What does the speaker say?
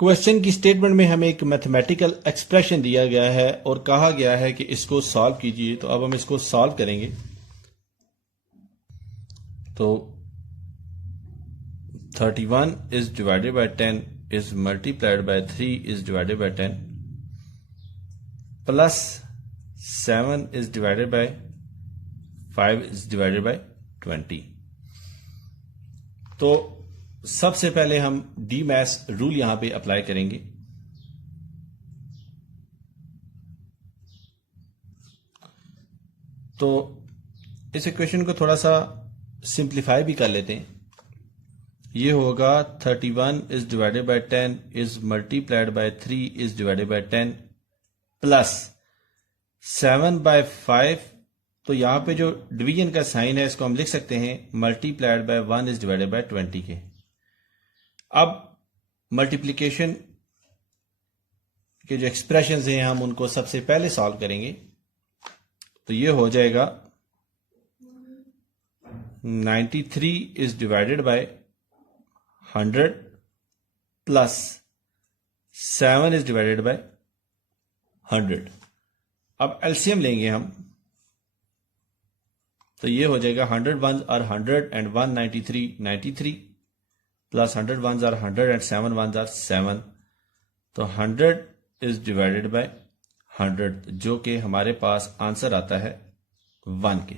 Question की statement में हमें एक मैथमेटिकल एक्सप्रेशन दिया गया है और कहा गया है कि इसको सॉल्व कीजिए। तो अब हम इसको सॉल्व करेंगे। तो 31 is divided by 10 is multiplied by 3 is divided by 10 plus 7 is divided by 5 is divided by 20। तो सबसे पहले हम डी मैथ्स रूल यहां पे अप्लाई करेंगे। तो इस इक्वेशन को थोड़ा सा सिंप्लीफाई भी कर लेते हैं। ये होगा 31 is divided by 10 is multiplied by 3 is divided by 10 plus 7 by 5। तो यहां पे जो डिवीजन का साइन है इसको हम लिख सकते हैं multiplied by 1 is divided bye 20 के। अब मल्टीप्लिकेशन के जो एक्सप्रेशंस हैं हम उनको सबसे पहले सॉल्व करेंगे। तो ये हो जाएगा 93 is divided bye 100 plus 7 is divided bye 100। अब एलसीएम लेंगे हम। तो ये हो जाएगा 100 1s are 100 and 193 93 plus 100 1s are 100 and 7 1s are 7। तो 100 इज डिवाइडेड बाय 100 जो कि हमारे पास आंसर आता है 1 के।